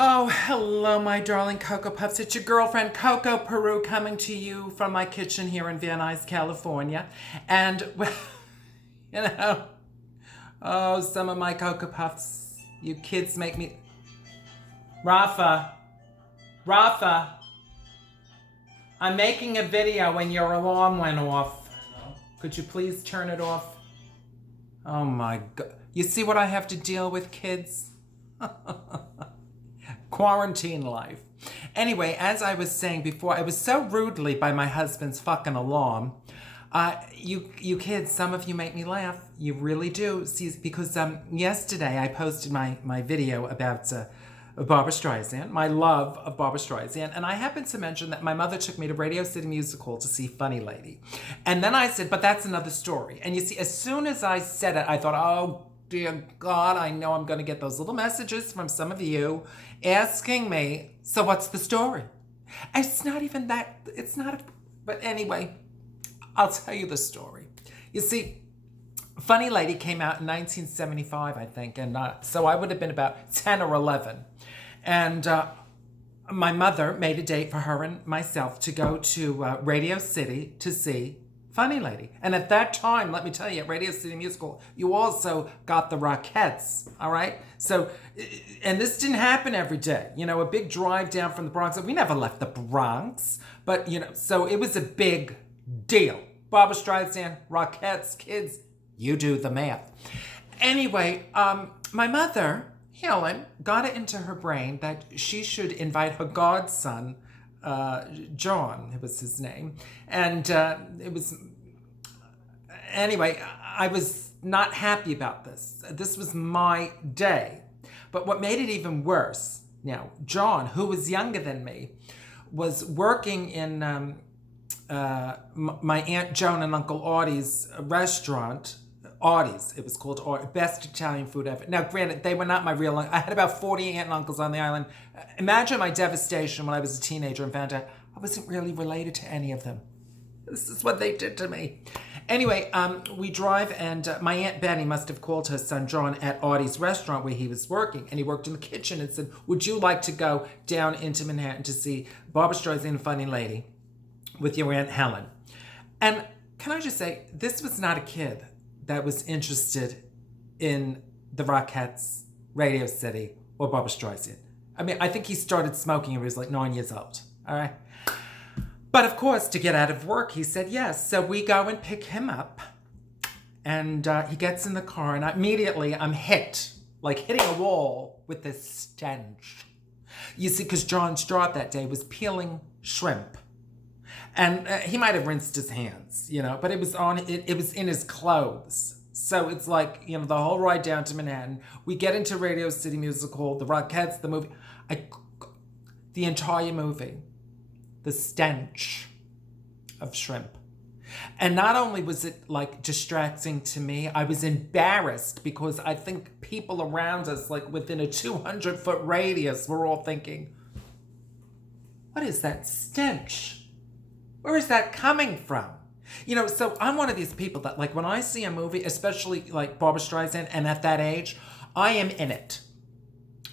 Oh, hello, my darling Coco Puffs. It's your girlfriend, Coco Peru, coming to you from my kitchen here in Van Nuys, California. And, well, you know, oh, some of my Coco Puffs, you kids make me... Rafa, I'm making a video when your alarm went off. Could you please turn it off? Oh, my God. You see what I have to deal with, kids? Quarantine life. Anyway, as I was saying before, I was so rudely by my husband's fucking alarm. You kids, some of you make me laugh. You really do. See, because yesterday I posted my video about Barbra Streisand, my love of Barbra Streisand, and I happened to mention that my mother took me to Radio City Music Hall to see Funny Lady. And then I said, but that's another story. And you see, as soon as I said it, I thought, oh, dear God, I know I'm going to get those little messages from some of you asking me, so what's the story? It's not even that, but anyway, I'll tell you the story. You see, Funny Lady came out in 1975, I think, and so I would have been about 10 or 11. And my mother made a date for her and myself to go to Radio City to see Funny Lady. And at that time, let me tell you, at Radio City Musical, you also got the Rockettes, all right? So, and this didn't happen every day. You know, a big drive down from the Bronx. We never left the Bronx, but, you know, so it was a big deal. Barbra Streisand, Rockettes, kids, you do the math. Anyway, my mother, Helen, got it into her brain that she should invite her godson, John, it was his name. And it was, anyway, I was not happy about this. This was my day. But what made it even worse, now, John, who was younger than me, was working in my Aunt Joan and Uncle Audie's restaurant. Audie's, it was called Best Italian Food Ever. Now, granted, they were not my real... I had about 40 aunt and uncles on the island. Imagine my devastation when I was a teenager and found out I wasn't really related to any of them. This is what they did to me. Anyway, we drive, and my Aunt Betty must have called her son John at Audie's restaurant where he was working, and he worked in the kitchen, and said, would you like to go down into Manhattan to see Barbra Streisand and Funny Lady with your Aunt Helen? And can I just say, this was not a kid that was interested in the Rockettes, Radio City, or Barbra Streisand. I mean, I think he started smoking when he was like 9 years old, all right? But of course, to get out of work, he said yes. So we go and pick him up, and he gets in the car, and immediately I'm hit, like hitting a wall with this stench. You see, because John Straub that day was peeling shrimp. And he might have rinsed his hands, you know, but it was it was in his clothes. So it's like, you know, the whole ride down to Manhattan. We get into Radio City Music Hall, the Rockettes, the movie. The entire movie, the stench of shrimp. And not only was it like distracting to me, I was embarrassed because I think people around us, like within a 200-foot radius, were all thinking, what is that stench? Where is that coming from? You know, so I'm one of these people that, like, when I see a movie, especially like Barbra Streisand, and at that age, I am in it.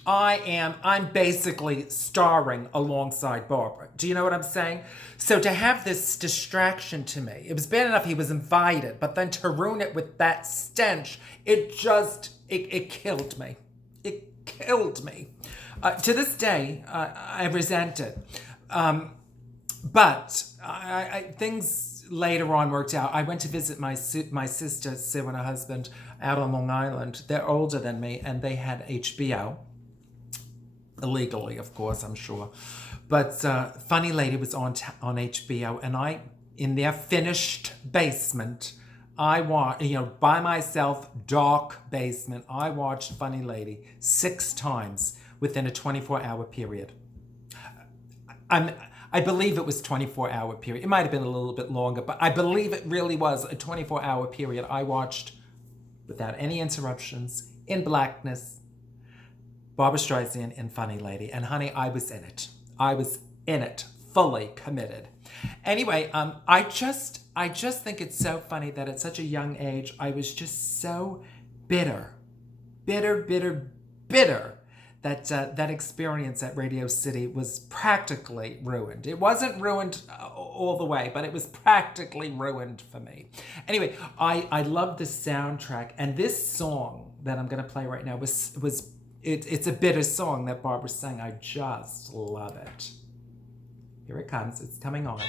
I'm basically starring alongside Barbara. Do you know what I'm saying? So to have this distraction to me, it was bad enough he was invited, but then to ruin it with that stench, it killed me. It killed me. To this day, I resent it. But things later on worked out. I went to visit my sister, Sue, and her husband out on Long Island. They're older than me, and they had HBO. Illegally, of course, I'm sure. But Funny Lady was on HBO, and in their finished basement, I watched, you know, by myself, dark basement, I watched Funny Lady 6 times within a 24-hour period. I believe it was 24-hour period. It might have been a little bit longer, but I believe it really was a 24-hour period. I watched, without any interruptions, in blackness, Barbra Streisand and Funny Lady. And honey, I was in it. I was in it, fully committed. Anyway, I just think it's so funny that at such a young age, I was just so bitter that experience at Radio City was practically ruined. It wasn't ruined all the way, but it was practically ruined for me. Anyway, I love the soundtrack, and this song that I'm going to play right now it's a bitter song that Barbara sang. I just love it. Here it comes. It's coming on.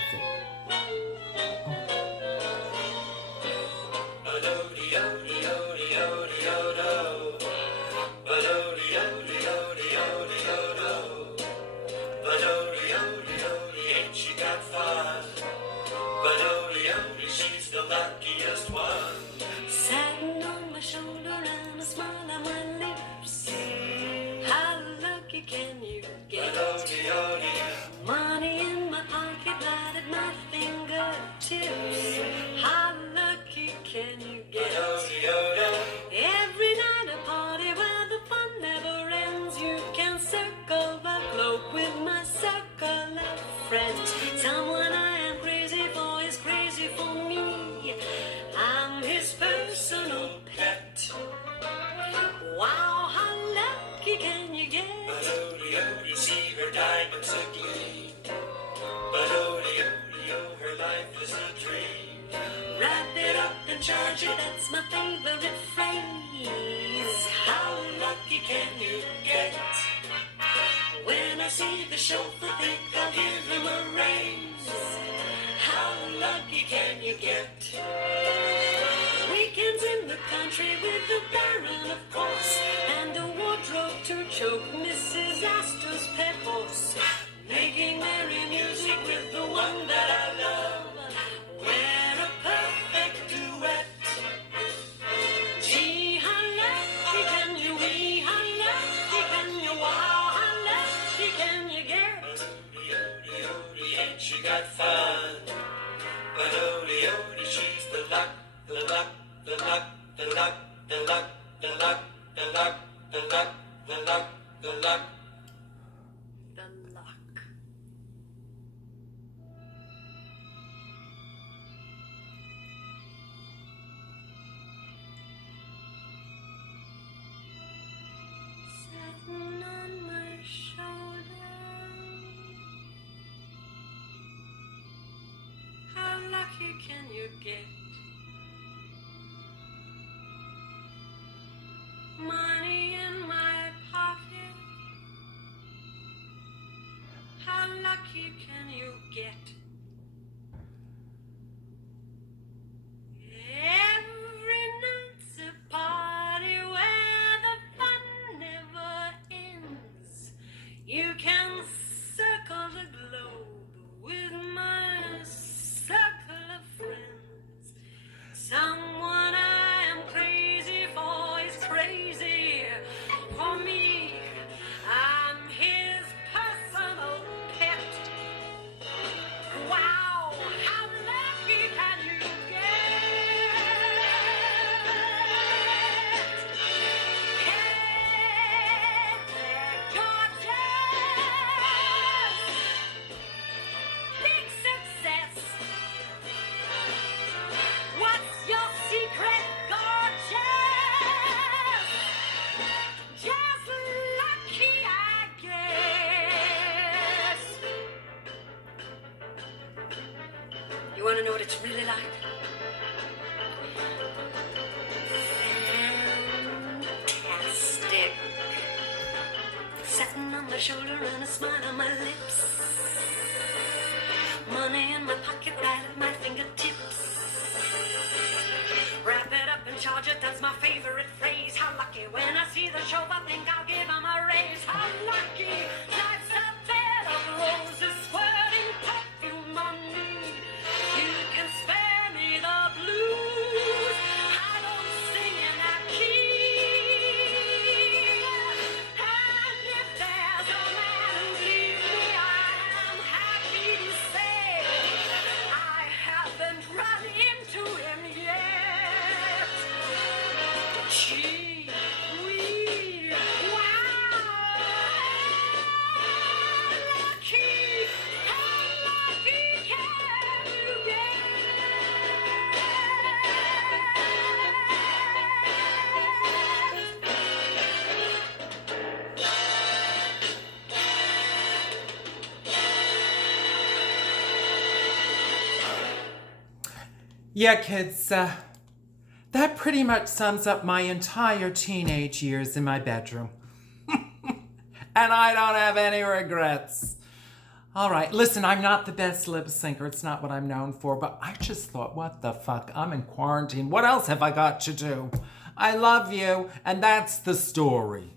That's my favorite phrase. How lucky can you get? When I see the chauffeur, think I'll give him a raise. How lucky can you get? Weekends in the country with the Baron, of course, and a wardrobe to choke Mrs. Astor's pet horse. Making merry music with the one that I love. We're a perfect duet. Gee, how lucky can you be? How lucky can you? Wow, how lucky can you get? Ain't she got fun? But odie, she's the luck, the luck, the luck, the luck, the luck, the luck, the luck, the luck, the luck, the luck. Can you get money in my pocket? How lucky can you get? Every night's a party where the fun never ends. You can circle the globe with my circle of friends. Someone I am crazy for is crazy for me. I'm his personal pet. Wow, how lucky can you get? Hey, they're gorgeous. Big success. What's your secret, gorgeous? Just lucky, I guess. You want to know what it's really like? Fantastic. Satin on my shoulder and a smile on my lips. Money in my pocket, right at my fingertips. Wrap it up and charge it, that's my favorite phrase. How lucky, when I see the show, I think I'll give him a raise. How lucky, life's a bed of roses, squirting perfume on me. You can spare me the blues, I don't sing in that key. And if there's a man who leaves me, I am happy to say I haven't Yeah, kids, that pretty much sums up my entire teenage years in my bedroom. And I don't have any regrets. All right, listen, I'm not the best lip syncer. It's not what I'm known for, but I just thought, what the fuck? I'm in quarantine. What else have I got to do? I love you, and that's the story.